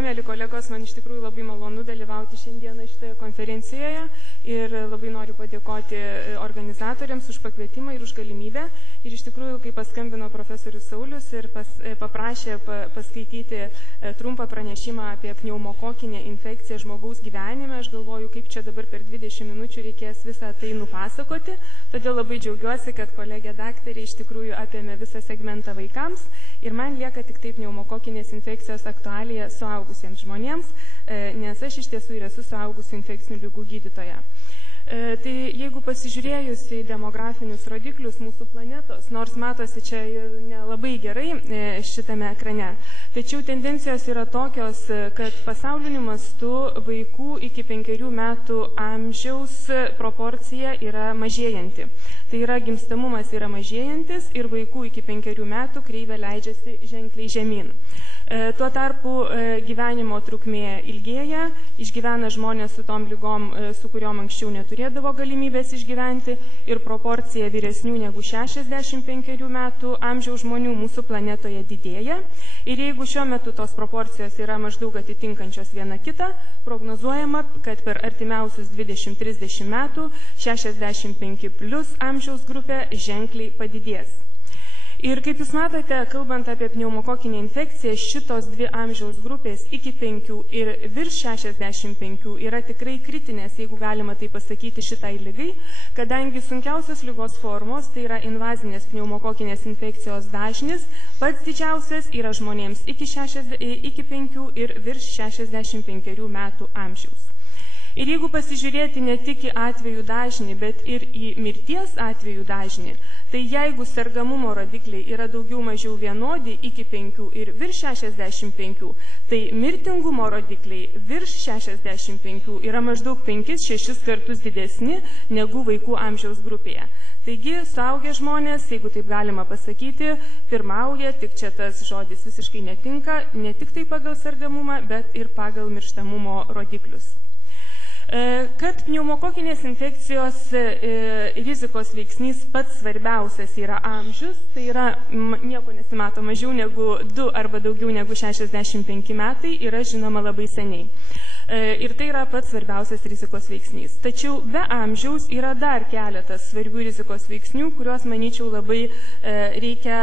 diena, mėly kolegos, man iš tikrųjų labai malonu dalyvauti šiandieną šitoje konferencijoje ir labai noriu padėkoti organizatoriams už pakvietimą ir už galimybę. Ir iš tikrųjų, kai paskambino profesorius Saulius ir paprašė paskaityti trumpą pranešimą apie pneumokokinę infekciją žmogaus gyvenime, aš galvoju, kaip čia dabar per 20 minučių reikės visą tai nupasakoti. Todėl labai džiaugiuosi, kad kolegė daktarė iš tikrųjų apėmė visą segmentą vaikams ir man lieka tik taip pneumokokinės infekcijos aktualija suaugusiems žmonėms, nes aš iš tiesų ir esu suaugusių infekcinių ligų gydytoja. Tai jeigu pasižiūrėjus į demografinius rodiklius mūsų planetos, nors matosi čia nelabai gerai šitame ekrane, tačiau tendencijos yra tokios, kad pasauliniu mastu vaikų iki 5 metų amžiaus proporcija yra mažėjanti. Tai yra gimstamumas yra mažėjantis ir vaikų iki 5 metų kreivė leidžiasi ženkliai žemyn. Tuo tarpu gyvenimo trukmė ilgėja, išgyvena žmonės su tom lygom, su kuriom anksčiau neturėdavo galimybės išgyventi ir proporcija vyresnių negu 65 metų amžiaus žmonių mūsų planetoje didėja. Ir jeigu šiuo metu tos proporcijos yra maždaug atitinkančios viena kitą, prognozuojama, kad per artimiausius 20-30 metų 65+ amžiaus grupė ženkliai padidės. Ir kaip jūs matote, kalbant apie pneumokokinę infekciją, šitos dvi amžiaus grupės iki 5 ir virš 65 yra tikrai kritinės, jeigu galima tai pasakyti, šitai ligai, kadangi sunkiausios ligos formos, tai yra invazinės pneumokokinės infekcijos dažnis, pats didžiausias yra žmonėms iki 5 ir virš 65 metų amžiaus. Ir jeigu pasižiūrėti ne tik į atvejų dažnį, bet ir į mirties atvejų dažnį, tai jeigu sergamumo rodikliai yra daugiau mažiau vienodi iki 5 ir virš 65, tai mirtingumo rodikliai virš 65 yra maždaug 5-6 kartus didesni negu vaikų amžiaus grupėje. Taigi, suaugę žmonės, jeigu taip galima pasakyti, pirmauja, tik čia tas žodis visiškai netinka, ne tik tai pagal sergamumą, bet ir pagal mirštamumo rodiklius. Kad pneumokokinės infekcijos rizikos veiksnys pats svarbiausias yra amžius, tai yra nieko nesimato mažiau negu 2 arba daugiau negu 65 metai, yra žinoma labai seniai. Ir tai yra pats svarbiausias rizikos veiksnys. Tačiau be amžiaus yra dar keletas svarbių rizikos veiksnių, kuriuos, manyčiau, labai reikia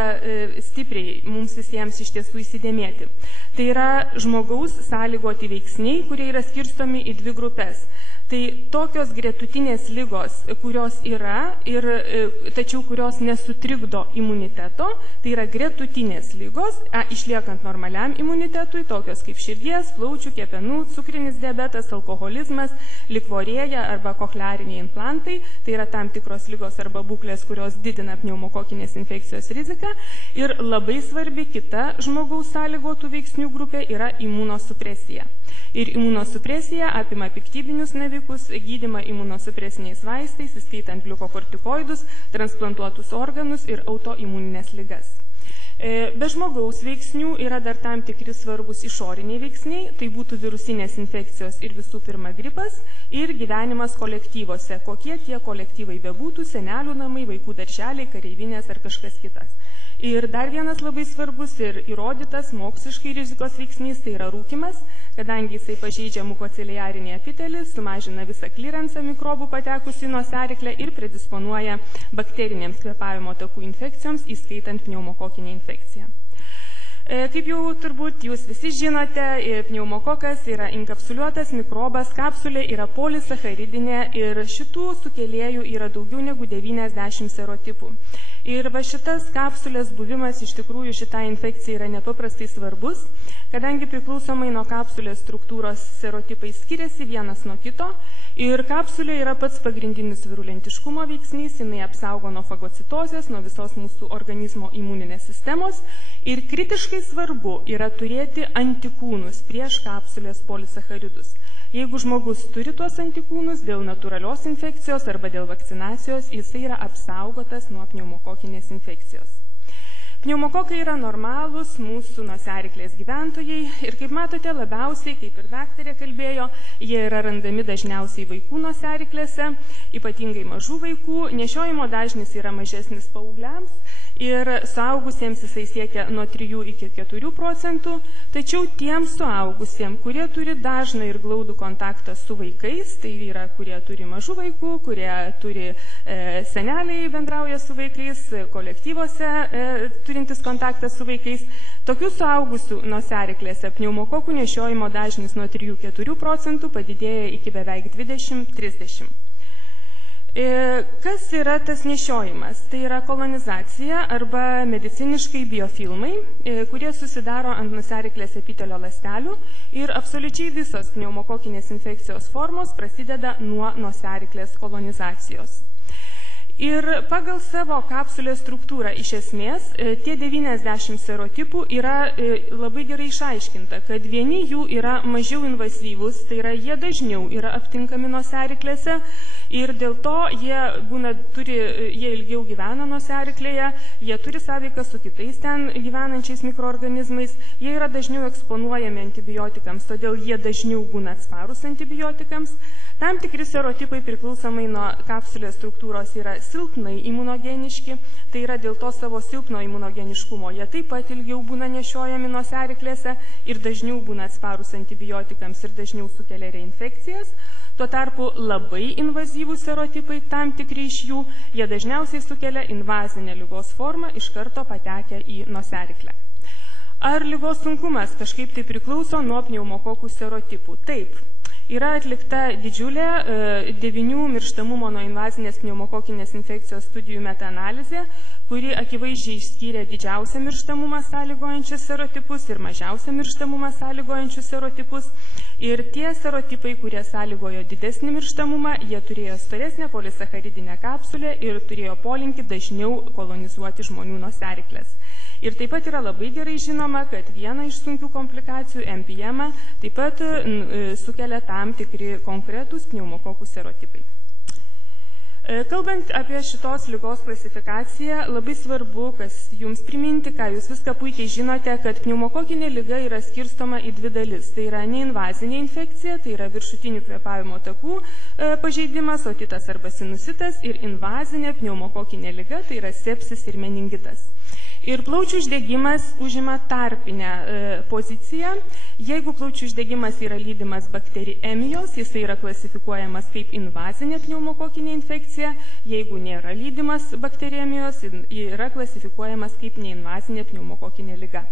stipriai mums visiems iš tiesų įsidėmėti. Tai yra žmogaus sąlygoti veiksniai, kurie yra skirstomi į dvi grupės. Tai tokios gretutinės ligos, kurios yra, tačiau kurios nesutrikdo imuniteto, tai yra gretutinės ligos, išliekant normaliam imunitetui, tokios kaip širdies, plaučių, kepenų, cukrinis diabetas, alkoholizmas, likvorėja arba kochleariniai implantai, tai yra tam tikros ligos arba būklės, kurios didina pneumokokinės infekcijos riziką. Ir labai svarbi kita žmogaus sąlygotų veiksnių grupė yra imunosupresija. Ir imunosupresija apima piktybinius navikus, gydymą imunosupresiniais vaistais, įskaitant gliukokortikoidus, transplantuotus organus ir autoimuninės ligas. Be žmogaus veiksnių yra dar tam tikri svarbus išoriniai veiksniai, tai būtų virusinės infekcijos ir visų pirma gripas ir gyvenimas kolektyvose, kokie tie kolektyvai bebūtų, senelių namai, vaikų darželiai, kareivinės ar kažkas kitas. Ir dar vienas labai svarbus ir įrodytas moksliškai rizikos veiksnys, tai yra rūkymas, kadangi jisai pažeidžia mukociliarinį epitelį, sumažina visą klirensą mikrobų patekusių į nosiaryklę ir predisponuoja bakterinėms kvėpavimo takų infekcijoms, įskaitant pneumokokinę infekciją. Kaip jau turbūt jūs visi žinote, pneumokokas yra inkapsuliuotas mikrobas, kapsulė yra polisacharidinė ir šitų sukėlėjų yra daugiau negu 90 serotipų. Ir va šitas kapsulės buvimas iš tikrųjų šitai infekcijai yra nepaprastai svarbus, kadangi priklausomai nuo kapsulės struktūros serotipai skiriasi vienas nuo kito ir kapsulė yra pats pagrindinis virulentiškumo veiksnys, jinai apsaugo nuo fagocitozės, nuo visos mūsų organizmo imuninės sistemos ir kritiškai svarbu yra turėti antikūnus prieš kapsulės polisacharidus. Jeigu žmogus turi tuos antikūnus dėl natūralios infekcijos arba dėl vakcinacijos, jisai yra apsaugotas nuo pneumokokinės infekcijos. Pneumokokai yra normalūs mūsų nosiaryklės gyventojai ir, kaip matote, labiausiai, kaip ir daktarė kalbėjo, jie yra randami dažniausiai vaikų nosiaryklėse, ypatingai mažų vaikų. Nešiojimo dažnis yra mažesnis paaugliams ir suaugusiems jisai siekia nuo 3 iki 4%, tačiau tiems suaugusiems, kurie turi dažną ir glaudų kontaktą su vaikais, tai yra, kurie turi mažų vaikų, kurie turi seneliai bendrauja su vaikais, kolektyvose turintis kontaktą su vaikais, tokių suaugusių nosiaryklėse pneumokokų nešiojimo dažnis nuo 3–4% padidėja iki beveik 20–30%. Kas yra tas nešiojimas? Tai yra kolonizacija arba mediciniškai biofilmai, kurie susidaro ant nosiaryklės epitelio ląstelių ir absoliučiai visos pneumokokinės infekcijos formos prasideda nuo nosiaryklės kolonizacijos. Ir pagal savo kapsulės struktūrą iš esmės tie 90 serotipų yra labai gerai išaiškinta, kad vieni jų yra mažiau invazyvūs, tai yra jie dažniau yra aptinkami nosiaryklėse ir dėl to jie ilgiau gyvena nosiaryklėje, jie turi sąveiką su kitais ten gyvenančiais mikroorganizmais, jie yra dažniau eksponuojami antibiotikams, todėl jie dažniau būna atsparūs antibiotikams. Tam tikri serotipai priklausomai nuo kapsulės struktūros yra silpnai imunogeniški, tai yra dėl to savo silpno imunogeniškumo. Jie taip pat ilgiau būna nešiojami nosiaryklėse ir dažniau būna atsparūs antibiotikams ir dažniau sukelia reinfekcijas. Tuo tarpu labai invazyvūs serotipai, tam tikri iš jų, jie dažniausiai sukelia invazinę ligos formą iš karto patekę į nosiaryklę. Ar ligos sunkumas kažkaip tai priklauso nuo pneumokokų serotipų? Taip. Yra atlikta didžiulė 9 mirštamumo nuo invazinės pneumokokinės infekcijos studijų metaanalizė, kuri akivaizdžiai išskyrė didžiausią mirštamumą sąlygojančius serotipus ir mažiausią mirštamumą sąlygojančius serotipus. Ir tie serotipai, kurie sąlygojo didesnį mirštamumą, jie turėjo storesnę polisacharidinę kapsulę ir turėjo polinkį dažniau kolonizuoti žmonių nosiaryklės. Ir taip pat yra labai gerai žinoma, kad viena iš sunkių komplikacijų, MPM, taip pat sukelia tam tikri konkretūs pneumokokų serotipai. Kalbant apie šitos ligos klasifikaciją, labai svarbu, kas jums priminti, ką jūs viską puikiai žinote, kad pneumokokinė liga yra skirstoma į 2 dalis. Tai yra neinvazinė infekcija, tai yra viršutinių kvėpavimo takų pažeidimas, otitas arba sinusitas, ir invazinė pneumokokinė liga, tai yra sepsis ir meningitas. Ir plaučių uždegimas užima tarpinę poziciją. Jeigu plaučių uždegimas yra lydimas bakteriemijos, jis yra klasifikuojamas kaip invazinė pneumokokinė infekcija. Jeigu nėra lydimas bakteriemijos, yra klasifikuojamas kaip neinvazinė pneumokokinė liga.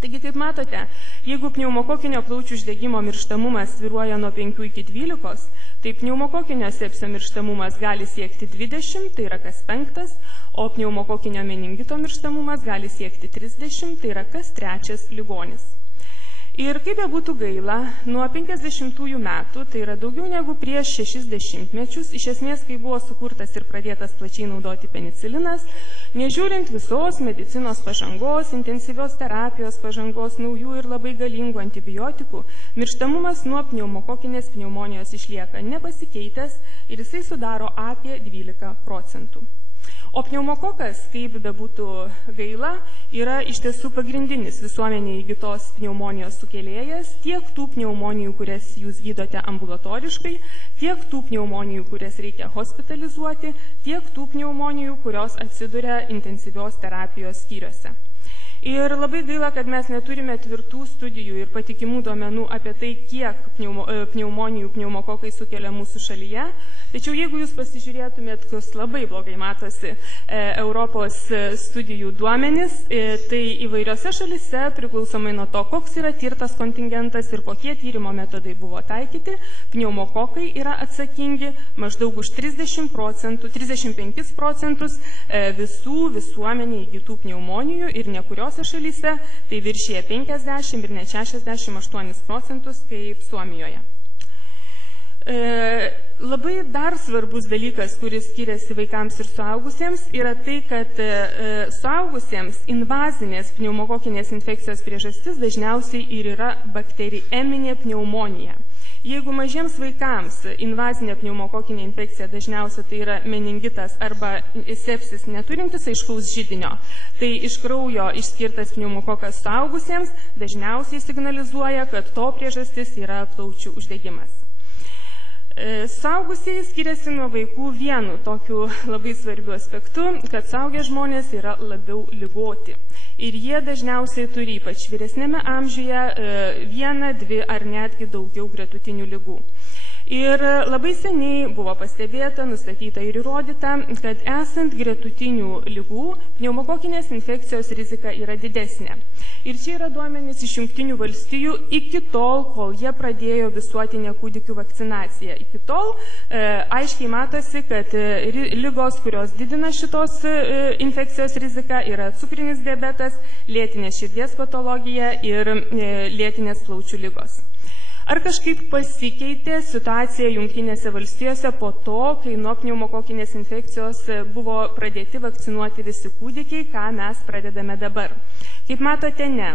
Taigi, kaip matote, jeigu pneumokokinio plaučių uždegimo mirštamumas svyruoja nuo 5 iki 12, tai pneumokokinio sepsio mirštamumas gali siekti 20, tai yra kas 5, o pneumokokinio meningito mirštamumas gali siekti 30, tai yra kas 3 ligonis. Ir kaip bebūtų gaila, nuo 50-ųjų metų, tai yra daugiau negu prieš 60 mečius, iš esmės, kai buvo sukurtas ir pradėtas plačiai naudoti penicilinas, nežiūrint visos medicinos pažangos, intensyvios terapijos pažangos, naujų ir labai galingų antibiotikų, mirštamumas nuo pneumokokinės pneumonijos išlieka nepasikeitęs ir jisai sudaro apie 12%. O pneumokokas, kaip bebūtų gaila, yra iš tiesų pagrindinis visuomenėje įgytos pneumonijos sukėlėjas, tiek tų pneumonijų, kurias jūs gydote ambulatoriškai, tiek tų pneumonijų, kurias reikia hospitalizuoti, tiek tų pneumonijų, kurios atsiduria intensyvios terapijos skyriuose. Ir labai gaila, kad mes neturime tvirtų studijų ir patikimų duomenų apie tai, kiek pneumonijų pneumokokai sukelia mūsų šalyje. Tačiau jeigu jūs pasižiūrėtumėt, kas labai blogai matosi Europos studijų duomenys, tai įvairiose šalise, priklausomai nuo to, koks yra tirtas kontingentas ir kokie tyrimo metodai buvo taikyti, pneumokokai yra atsakingi maždaug už 35% visų visuomenėje įgytų pneumonijų ir nekuriose šalyse tai viršyje 50 ir net 68% kaip Suomijoje. Labai dar svarbus dalykas, kuris skiriasi vaikams ir suaugusiems, yra tai, kad suaugusiems invazinės pneumokokinės infekcijos priežastis dažniausiai ir yra bakterieminė pneumonija. Jeigu mažiems vaikams invazinė pneumokokinė infekcija dažniausia tai yra meningitas arba sepsis neturintis aiškaus židinio, tai iš kraujo išskirtas pneumokokas suaugusiems dažniausiai signalizuoja, kad to priežastis yra plaučių uždegimas. Suaugusieji skiriasi nuo vaikų vienu tokiu labai svarbiu aspektu, kad suaugę žmonės yra labiau ligoti. Ir jie dažniausiai turi, ypač vyresnėme amžiuje, 1, 2 ar netgi daugiau gretutinių ligų. Ir labai seniai buvo pastebėta, nustatyta ir įrodyta, kad esant gretutinių ligų, pneumokokinės infekcijos rizika yra didesnė. Ir čia yra duomenys iš Jungtinių valstijų iki tol, kol jie pradėjo visuotinę kūdikių vakcinaciją. Iki tol aiškiai matosi, kad ligos, kurios didina šitos infekcijos riziką, yra cukrinis diabetas, lėtinė širdies patologija ir lėtinės plaučių ligos. Ar kažkaip pasikeitė situacija Jungtinėse valstijose po to, kai nuo pneumokokinės infekcijos buvo pradėti vakcinuoti visi kūdikiai, ką mes pradedame dabar? Kaip matote, ne.